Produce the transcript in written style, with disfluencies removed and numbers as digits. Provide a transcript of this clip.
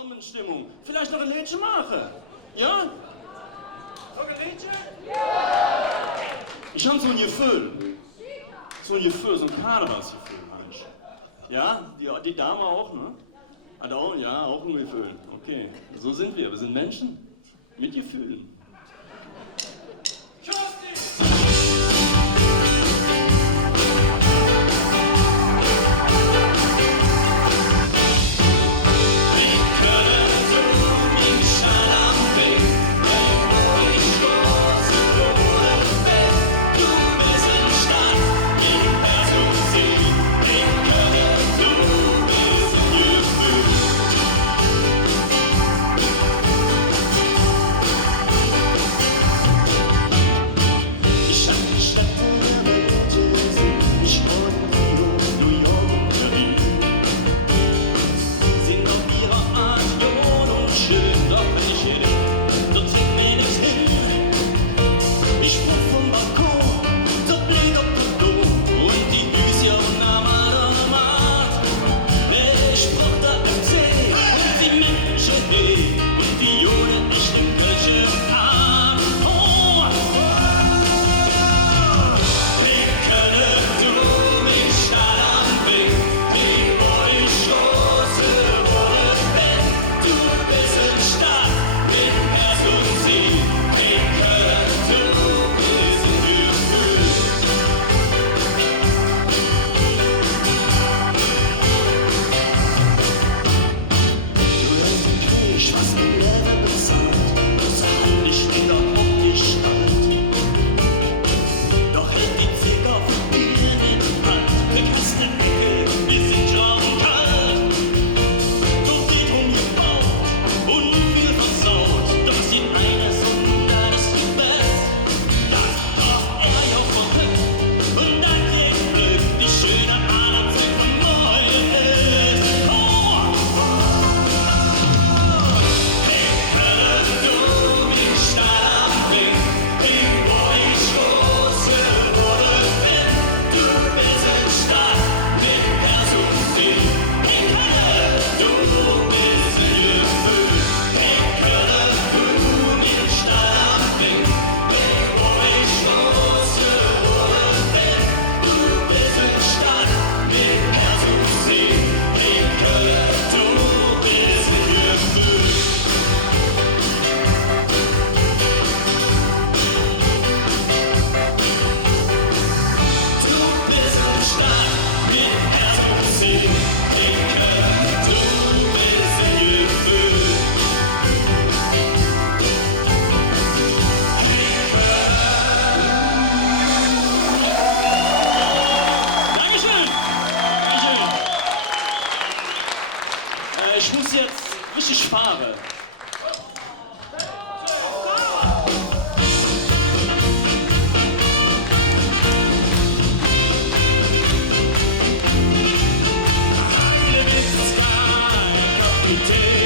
Sonnenstimmung. Vielleicht noch ein Liedchen machen? Ja? Noch ein Liedchen? Ich habe so ein Gefühl. So ein Gefühl, so ein Karnevalsgefühl, Mensch. Ja? Die Dame auch, ne? Hat auch, ja, auch ein Gefühl. Okay, so sind wir. Wir sind Menschen mit Gefühlen. Ich muss jetzt richtig fahren. Sky,